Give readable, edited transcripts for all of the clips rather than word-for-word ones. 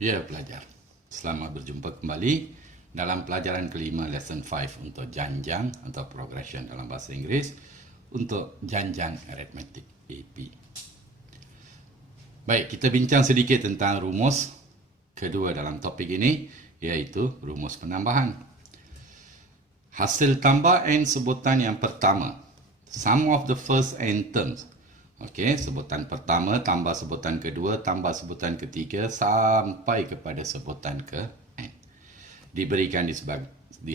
Ya pelajar, selamat berjumpa kembali dalam pelajaran kelima lesson 5 untuk janjang atau progression dalam bahasa Inggeris untuk janjang aritmetik AP. Baik, kita bincang sedikit tentang rumus kedua dalam topik ini, iaitu rumus penambahan. Hasil tambah n sebutan yang pertama, sum of the first n terms. Okey, sebutan pertama tambah sebutan kedua tambah sebutan ketiga sampai kepada sebutan ke n. Diberikan di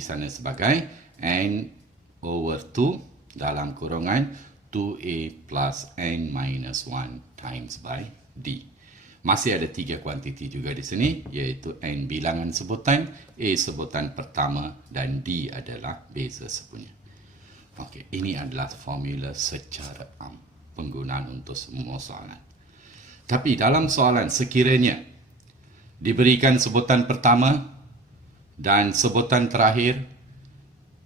sana sebagai n over 2 dalam kurungan 2a plus n minus 1 times by d. Masih ada tiga kuantiti juga di sini, iaitu n bilangan sebutan, a sebutan pertama dan d adalah beza sepunya. Okey, ini adalah formula secara penggunaan untuk semua soalan. Tapi dalam soalan sekiranya diberikan sebutan pertama dan sebutan terakhir,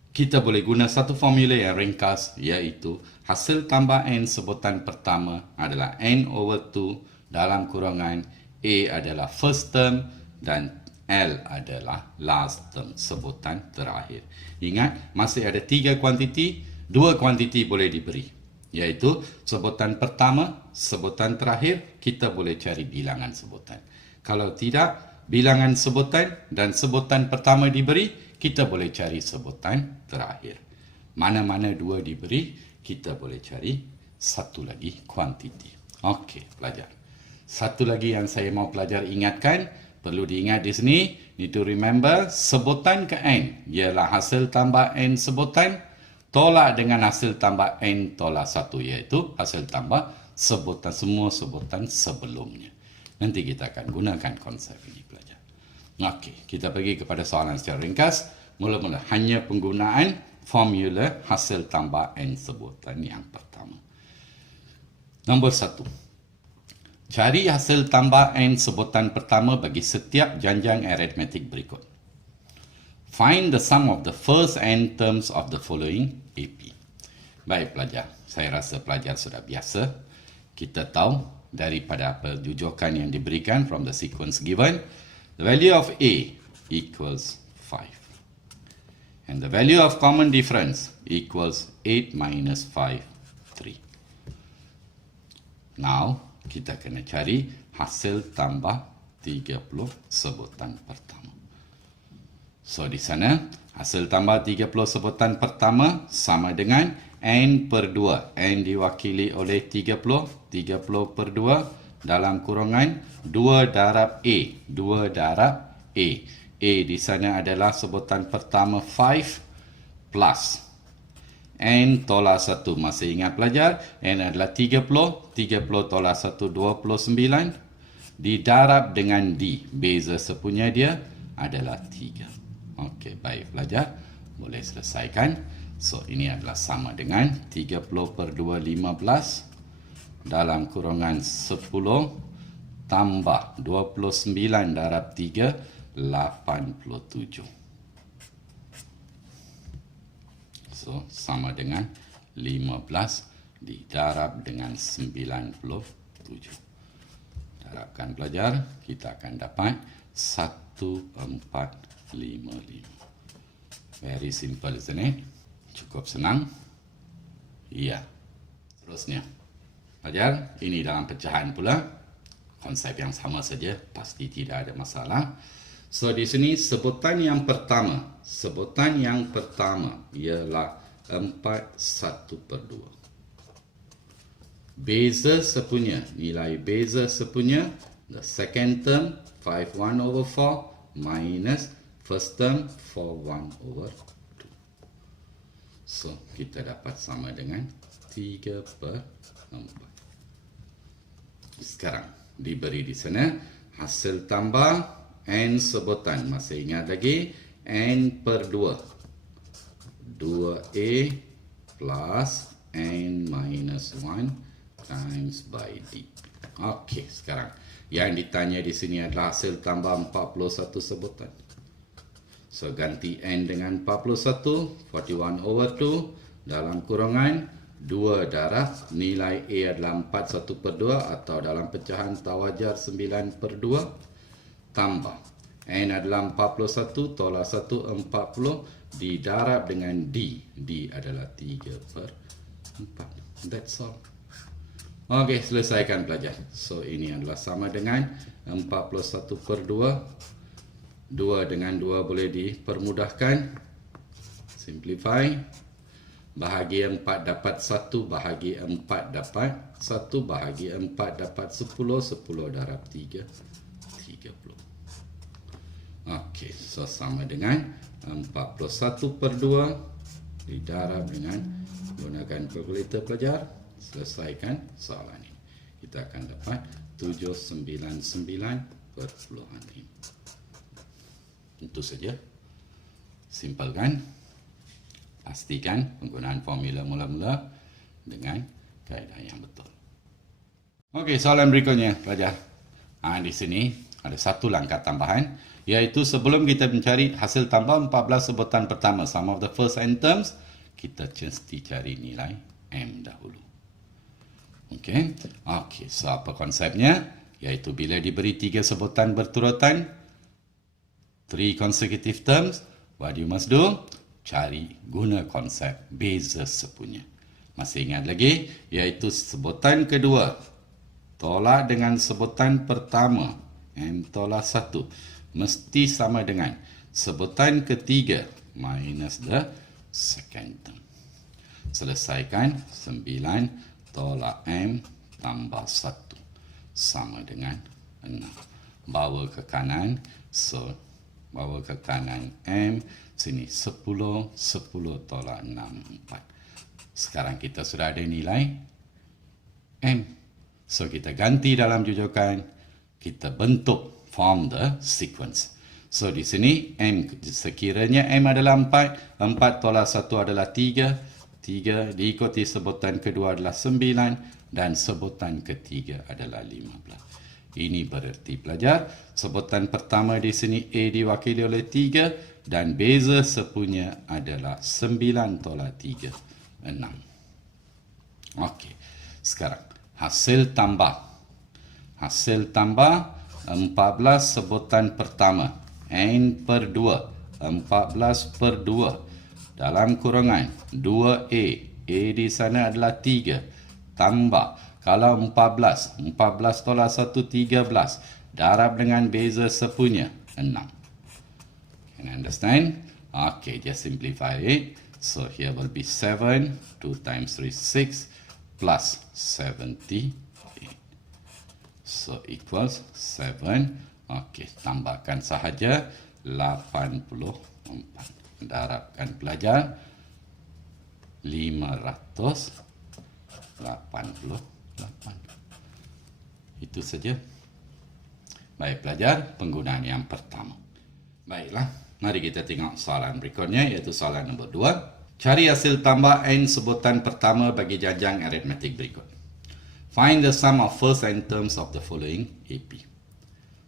kita boleh guna satu formula yang ringkas, iaitu hasil tambah n sebutan pertama adalah n over 2 dalam kurungan a adalah first term dan L adalah last term, sebutan terakhir. Ingat, masih ada tiga kuantiti, dua kuantiti boleh diberi, iaitu sebutan pertama, sebutan terakhir, kita boleh cari bilangan sebutan. Kalau tidak, bilangan sebutan dan sebutan pertama diberi, kita boleh cari sebutan terakhir. Mana-mana dua diberi, kita boleh cari satu lagi kuantiti. Okey, pelajar. Satu lagi yang saya mau pelajar ingatkan, perlu diingat di sini, need to remember, sebutan ke n ialah hasil tambah n sebutan tolak dengan hasil tambah n tolak 1, iaitu hasil tambah sebutan, semua sebutan sebelumnya. Nanti kita akan gunakan konsep ini, pelajar. Okey, kita pergi kepada soalan secara ringkas. Mula-mula hanya penggunaan formula hasil tambah n sebutan yang pertama. Nombor 1. Cari hasil tambah n sebutan pertama bagi setiap janjang aritmetik berikut. Find the sum of the first n terms of the following AP. Baik pelajar, saya rasa pelajar sudah biasa. Kita tahu daripada apa jujukan yang diberikan from the sequence given, the value of A equals 5. And the value of common difference equals 8 minus 5, 3. Now, kita kena cari hasil tambah 30 sebutan pertama. So, di sana, hasil tambah 30 sebutan pertama sama dengan n per 2. N diwakili oleh 30 per 2 dalam kurungan 2 darab A. 2 darab A. A di sana adalah sebutan pertama 5 plus n tolak 1. Masih ingat pelajar? N adalah 30. 30 tolak 1, 29. Didarab dengan D. Beza sepunya dia adalah 3. Okey, baik pelajar. Boleh selesaikan. So, ini adalah sama dengan 30 per 2, 15. Dalam kurungan 10 tambah 29 darab 3, 87. So, sama dengan 15 didarab dengan 97. Darabkan pelajar, kita akan dapat 1455. Very simple, isn't it? Cukup senang? Ya. Terusnya. Pelajar, ini dalam pecahan pula. Konsep yang sama saja, pasti tidak ada masalah. So, di sini sebutan yang pertama ialah 4/1 per 2. Beza sepunya, nilai beza sepunya, the second term 5/1 over 4 minus first term 4/1 over 2. So, kita dapat sama dengan 3/4. Sekarang, diberi di sana hasil tambah n sebutan. Masih ingat lagi? N per 2. 2a plus n minus 1 times by d. Okey, sekarang yang ditanya di sini adalah hasil tambah 41 sebutan. So, ganti n dengan 41, 41 over 2 dalam kurungan 2 darab nilai A adalah 41 per 2 atau dalam pecahan tawajar 9 per 2 tambah. N adalah 41, tolak 1, 40, didarab dengan D. D adalah 3 per 4. That's all. Okey, selesaikan pelajar. So, ini adalah sama dengan 41 per 2. 2 dengan 2 boleh dipermudahkan. Simplify. Bahagi 4 dapat 1, bahagi 4 dapat 1, bahagi 4 dapat 10, 10 darab 3, 30. Okey, so sama dengan 41 per 2 didarab dengan gunakan kalkulator pelajar. Selesaikan soalan ini. Kita akan dapat 799/5. Itu saja. Simple kan? Pastikan penggunaan formula mula-mula dengan kaedah yang betul. Okey, soalan berikutnya pelajar. Di sini ada satu langkah tambahan, iaitu sebelum kita mencari hasil tambah 14 sebutan pertama, sum of the first n terms, kita mesti cari nilai m dahulu. Okey, so apa konsepnya? Iaitu bila diberi 3 sebutan berturutan, 3 consecutive terms, what you must do? Cari guna konsep beza sepunya. Masih ingat lagi? Iaitu sebutan kedua tolak dengan sebutan pertama, m tolak 1, mesti sama dengan sebutan ketiga minus the second term. Selesaikan 9 tolak m tambah 1 sama dengan 6. Bawa ke kanan, so bawa ke kanan m, sini 10, 10 tolak 6, 4. Sekarang kita sudah ada nilai m. So kita ganti dalam jujukan, kita bentuk form the sequence. So di sini m, sekiranya m adalah 4, 4 tolak 1 adalah 3, 3 diikuti sebutan kedua adalah 9 dan sebutan ketiga adalah 15. Ini bererti pelajar, sebutan pertama di sini A diwakili oleh 3 dan beza sepunya adalah 9 tolak 3, 6. Okey, sekarang hasil tambah. Hasil tambah 14 sebutan pertama, n per 2, 14 per 2. Dalam kurungan 2A, A di sana adalah 3, tambah, kalau 14, 14 tolak 1, 13, darab dengan beza sepunya, 6. Can you understand? Okay, just simplify it. So here will be 7, 2 times 3, 6, plus 78. So equals 7. Okay, tambahkan sahaja 84. Darabkan pelajar 588. Itu saja. Baik pelajar, penggunaan yang pertama. Baiklah, mari kita tengok soalan berikutnya, iaitu soalan nombor 2. Cari hasil tambah n sebutan pertama bagi janjang aritmetik berikut. Find the sum of first n terms of the following AP.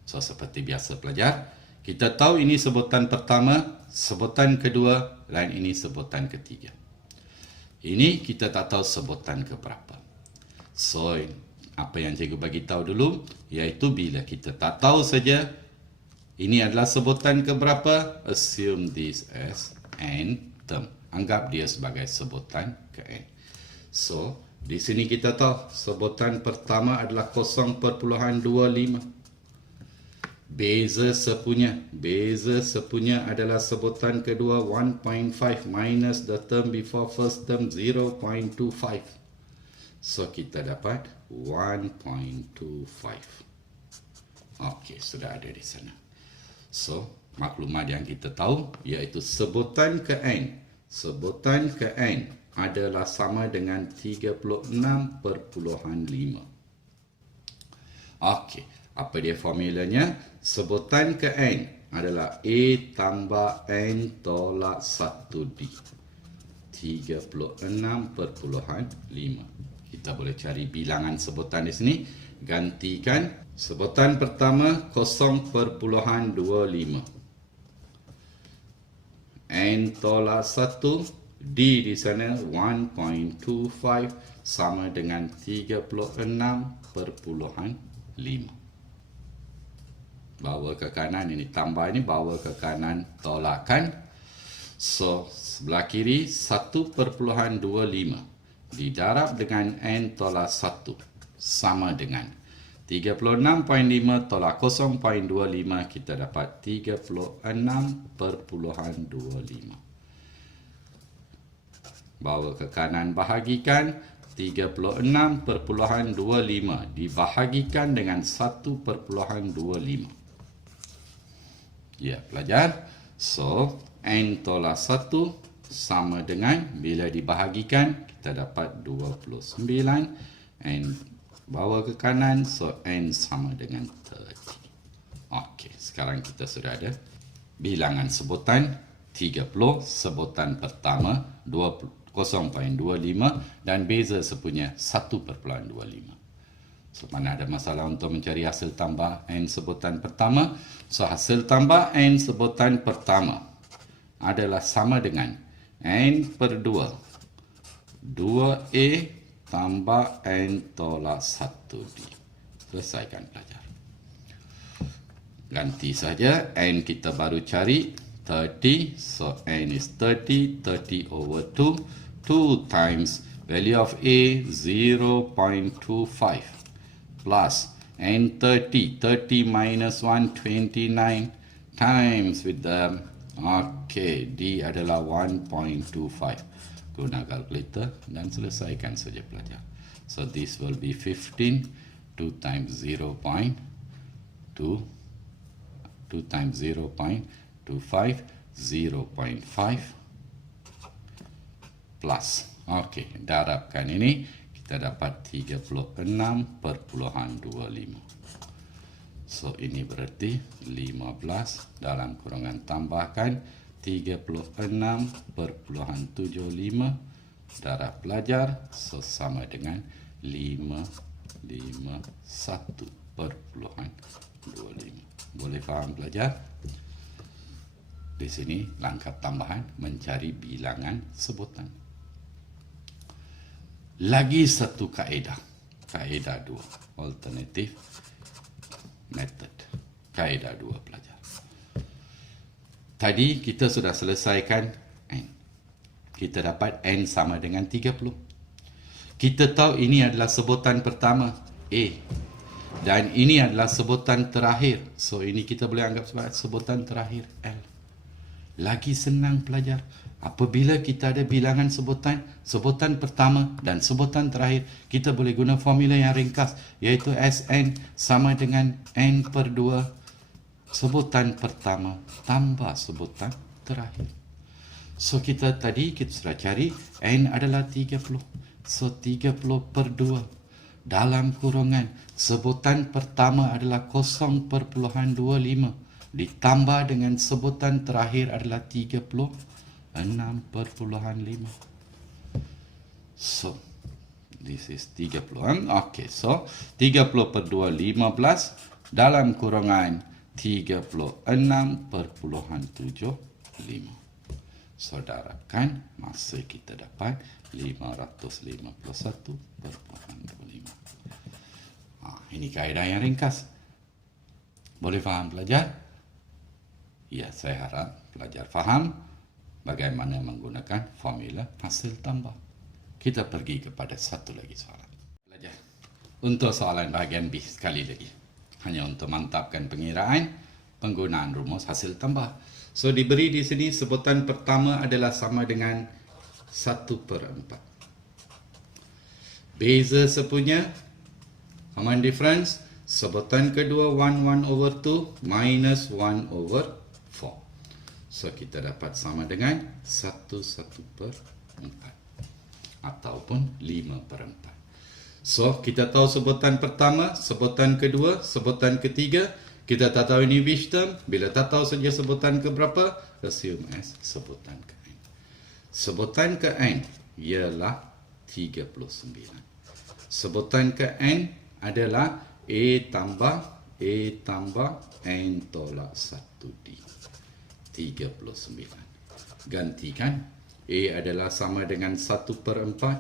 So seperti biasa pelajar, kita tahu ini sebutan pertama, sebutan kedua, dan ini sebutan ketiga. Ini kita tak tahu sebutan keberapa. So, apa yang cikgu bagi tahu dulu, iaitu bila kita tak tahu saja, ini adalah sebutan keberapa, assume this as n term. Anggap dia sebagai sebutan ke n. So, di sini kita tahu sebutan pertama adalah 0.25. Beza sepunya adalah sebutan kedua 1.5 minus the term before first term 0.25. So kita dapat 1.25. Okey, sudah ada di sana. So maklumat yang kita tahu iaitu sebutan ke n. Sebutan ke n adalah sama dengan 36.5. Okey, apa dia formulanya? Sebutan ke n adalah A tambah n tolak 1D. 36.5. Kita boleh cari bilangan sebutan di sini. Gantikan sebutan pertama 0.25. N tolak 1, D di sana 1.25 sama dengan 36.5. bawa ke kanan, ini tambah, ini bawa ke kanan, tolakkan. So, sebelah kiri 1.25 didarab dengan N tolak 1 sama dengan 36.5 tolak 0.25, kita dapat 36.25. Bawa ke kanan, bahagikan 36.25 dibahagikan dengan 1.25. Ya, pelajar. So, N tolak 1 sama dengan, bila dibahagikan, kita dapat 29. N bawa ke kanan, so N sama dengan 30. Okey, sekarang kita sudah ada bilangan sebutan 30, sebutan pertama 0.25 dan beza sepunya 1.25. So, mana ada masalah untuk mencari hasil tambah N sebutan pertama? So, hasil tambah N sebutan pertama adalah sama dengan N per 2. 2A tambah N tolak 1D. Selesaikan, pelajar. Ganti saja. N kita baru cari 30. So, N is 30. 30 over 2. 2 times value of A 0.25. Plus N 30, 30 minus 1, 29 times with the, okay, D adalah 1.25. Guna calculator dan selesaikan saja, pelajar. So this will be 15, 2 times 0.2, 2 times 0.25, 0.5 plus, okay, darabkan ini, kita dapat 36.25. So, ini berarti 15 dalam kurungan tambahkan 36.75 darab pelajar. So, sama dengan 551.25. Boleh faham, pelajar? Di sini langkah tambahan mencari bilangan sebutan. Lagi satu kaedah. Kaedah 2. Alternative method. Kaedah 2, pelajar. Tadi kita sudah selesaikan N. Kita dapat N sama dengan 30. Kita tahu ini adalah sebutan pertama, A. Dan ini adalah sebutan terakhir. So, ini kita boleh anggap sebagai sebutan terakhir, L. Lagi senang, pelajar. Apabila kita ada bilangan sebutan, sebutan pertama dan sebutan terakhir, kita boleh guna formula yang ringkas, iaitu Sn sama dengan N per 2 sebutan pertama tambah sebutan terakhir. So, kita sudah cari N adalah 30. So, 30 per 2 dalam kurungan sebutan pertama adalah 0.25 ditambah dengan sebutan terakhir adalah 36.5. So, this is 30. Okay, so 30 per 2, 15 dalam kurungan 36.75. Saudarakan, masa kita dapat 551.25. Ini kaedah yang ringkas. Boleh faham, pelajar? Ya, saya harap pelajar faham bagaimana menggunakan formula hasil tambah. Kita pergi kepada satu lagi soalan. Pelajar, untuk soalan bahagian B sekali lagi. Hanya untuk mantapkan pengiraan penggunaan rumus hasil tambah. So, diberi di sini sebutan pertama adalah sama dengan 1/4. Beza sepunya, common difference, sebutan kedua 1/2 minus 1/4. So, kita dapat sama dengan 1/4 ataupun 5/4. So, kita tahu sebutan pertama, sebutan kedua, sebutan ketiga. Kita tak tahu ini which term. Bila tak tahu saja sebutan ke berapa, assume as sebutan ke n. Sebutan ke n ialah 39. Sebutan ke n adalah A tambah n tolak 1D. 39. Gantikan. A adalah sama dengan 1/4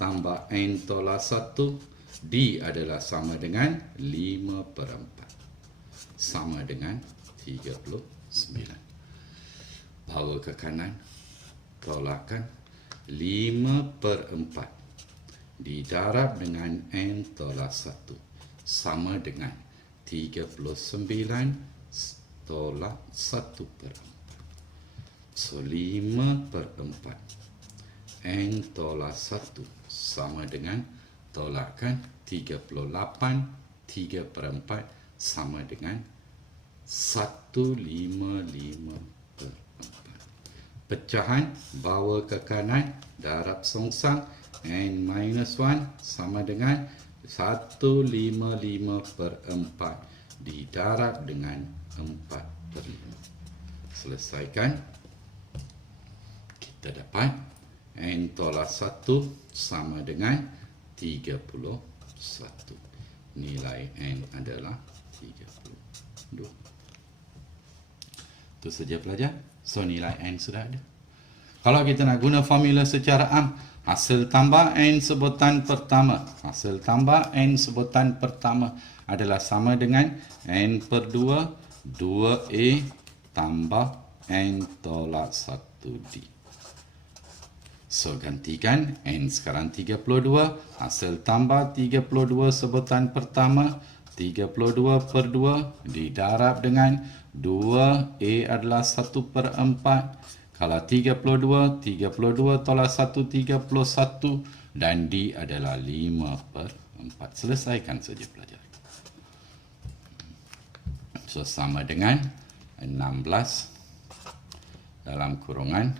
tambah n tolak 1. D adalah sama dengan 5/4. sama dengan 39. Bawa ke kanan, tolakkan 5/4 didarab dengan N tolak 1 sama dengan 39 tolak 1/4. So 5/4 N tolak 1 sama dengan tolakkan 38 3/4 sama dengan 155/4. Pecahan bawa ke kanan, darab songsang N minus 1 sama dengan 155/4 didarab dengan 4/5. Selesaikan. Kita dapat N tolak 1 sama dengan 31. Nilai N adalah 32. Itu saja pelajar. So nilai N sudah ada. Kalau kita nak guna formula secara am, hasil tambah N sebutan pertama. Hasil tambah N sebutan pertama adalah sama dengan N per 2, 2A tambah N tolak 1D. So gantikan N sekarang 32, hasil tambah 32 sebutan pertama, 32 per 2 didarab dengan 2A adalah 1/4. Kalau 32 tolak 1, 31 dan D adalah 5/4. Selesaikan saja pelajar. So sama dengan 16 dalam kurungan.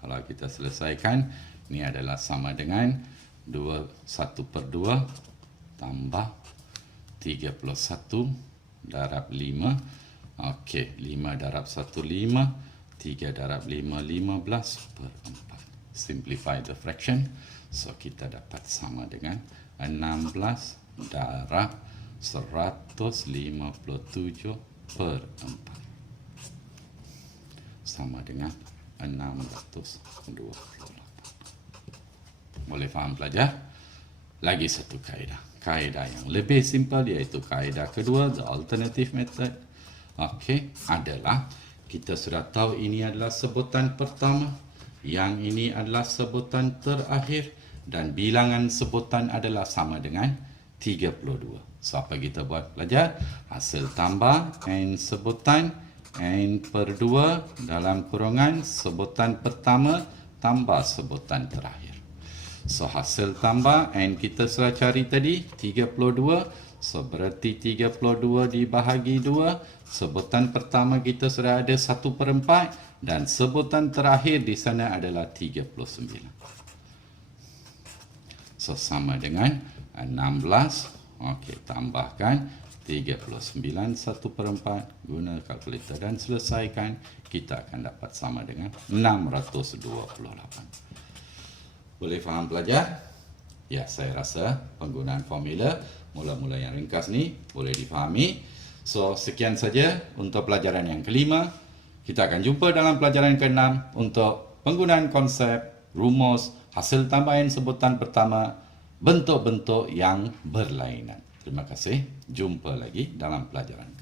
Kalau kita selesaikan, ini adalah sama dengan 1/2 tambah 31 darab 5. Okey, 5 darab 1, 5. 3 darab 5, 15/4. Simplify the fraction. So, kita dapat sama dengan 16 darab 157/4. Sama dengan 628. Boleh faham pelajar? Lagi satu kaedah. Kaedah yang lebih simple iaitu kaedah kedua, the alternative method. Okey, adalah kita sudah tahu ini adalah sebutan pertama, yang ini adalah sebutan terakhir dan bilangan sebutan adalah sama dengan 32. So apa kita buat pelajar? Hasil tambah N sebutan N per 2 dalam kurungan sebutan pertama tambah sebutan terakhir. So hasil tambah N kita sudah cari tadi 32. So berarti 32 dibahagi 2. Sebutan pertama kita sudah ada 1/4 dan sebutan terakhir di sana adalah 39. So sama dengan 16. Okey, tambahkan 39 1/4 guna kalkulator dan selesaikan, kita akan dapat sama dengan 628. Boleh faham pelajar? Ya, saya rasa penggunaan formula mula-mula yang ringkas ni boleh difahami. So, sekian saja untuk pelajaran yang kelima. Kita akan jumpa dalam pelajaran keenam untuk penggunaan konsep, rumus, hasil tambahan sebutan pertama, bentuk-bentuk yang berlainan. Terima kasih. Jumpa lagi dalam pelajaran